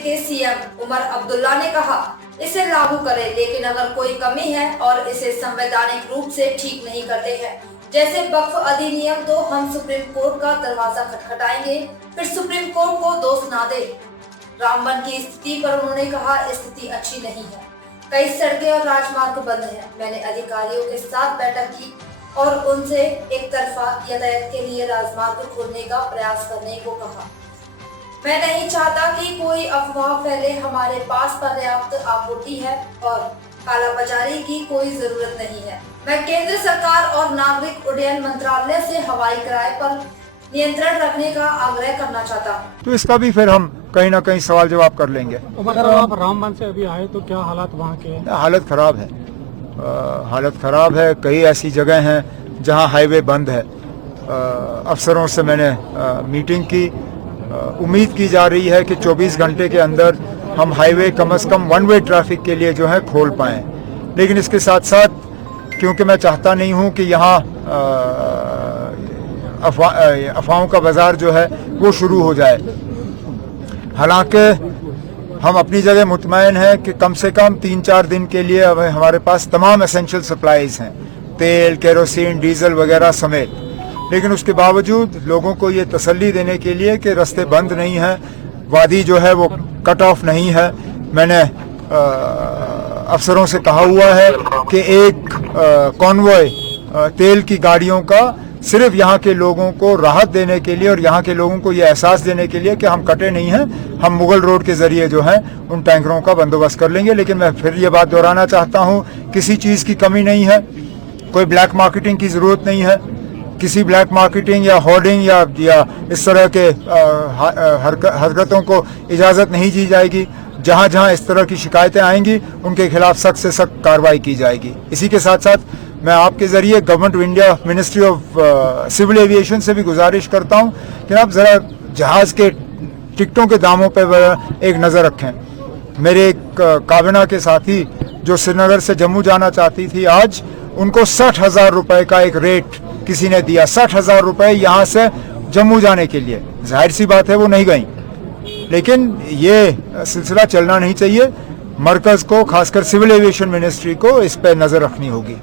के सीएम उमर अब्दुल्ला ने कहा, इसे लागू करें, लेकिन अगर कोई कमी है और इसे संवैधानिक रूप से ठीक नहीं करते हैं, जैसे वक्फ अधिनियम, तो हम सुप्रीम कोर्ट का दरवाजा खटखटाएंगे। फिर सुप्रीम कोर्ट को दोष ना दे। रामबन की स्थिति पर उन्होंने कहा, स्थिति अच्छी नहीं है, कई सड़कें और राजमार्ग बंद हैं। मैंने अधिकारियों के साथ बैठक की और उनसे एक तरफा यातायात के लिए राजमार्ग खोलने का प्रयास करने को कहा। मैं नहीं चाहता कि कोई अफवाह फैले। हमारे पास पर्याप्त आपूर्ति है और कालाबाजारी की कोई जरूरत नहीं है। मैं केंद्र सरकार और नागरिक उड्डयन मंत्रालय से हवाई किराए पर नियंत्रण रखने का आग्रह करना चाहता हूँ। तो इसका भी फिर हम कहीं ना कहीं सवाल जवाब कर लेंगे। अगर आप रामबन से अभी आए तो क्या हालात वहाँ के हैं? हालत खराब है, हालत खराब है। कई ऐसी जगह हैं जहाँ हाईवे बंद है। अफसरों से मैंने मीटिंग की। उम्मीद की जा रही है कि 24 घंटे के अंदर हम हाईवे कम से कम वन वे ट्रैफिक के लिए जो है खोल पाएँ। लेकिन इसके साथ साथ, क्योंकि मैं चाहता नहीं हूँ कि यहाँ अफवाहों का बाजार जो है वो शुरू हो जाए। हालांकि हम अपनी जगह मुतमईन हैं कि कम से कम 3-4 दिन के लिए अब हमारे पास तमाम एसेंशियल सप्लाईज हैं, तेल, केरोसिन, डीजल वगैरह समेत। लेकिन उसके बावजूद लोगों को ये तसल्ली देने के लिए कि रास्ते बंद नहीं हैं, वादी जो है वो कट ऑफ नहीं है, मैंने अफसरों से कहा हुआ है कि एक कॉन्वॉय तेल की गाड़ियों का सिर्फ यहाँ के लोगों को राहत देने के लिए और यहाँ के लोगों को ये एहसास देने के लिए कि हम कटे नहीं हैं, हम मुगल रोड के जरिए जो है उन टैंकरों का बंदोबस्त कर लेंगे। लेकिन मैं फिर ये बात दोहराना चाहता हूँ, किसी चीज़ की कमी नहीं है, कोई ब्लैक मार्केटिंग की ज़रूरत नहीं है। किसी ब्लैक मार्केटिंग या होर्डिंग या इस तरह के हरकतों को इजाज़त नहीं दी जाएगी। जहाँ जहाँ इस तरह की शिकायतें आएंगी उनके खिलाफ सख्त से सख्त कार्रवाई की जाएगी। इसी के साथ साथ मैं आपके ज़रिए government of India ministry of civil aviation से भी गुजारिश करता हूँ कि आप ज़रा जहाज़ के टिकटों के दामों पर एक नज़र रखें। मेरे एक काबिना के साथी जो श्रीनगर से जम्मू जाना चाहती थी, आज उनको 60,000 रुपये का एक रेट किसी ने दिया। 60,000 रुपये यहाँ से जम्मू जाने के लिए। जाहिर सी बात है वो नहीं गई, लेकिन ये सिलसिला चलना नहीं चाहिए। मरकज़ को, खासकर सिविल एविएशन मिनिस्ट्री को इस पर नज़र रखनी होगी।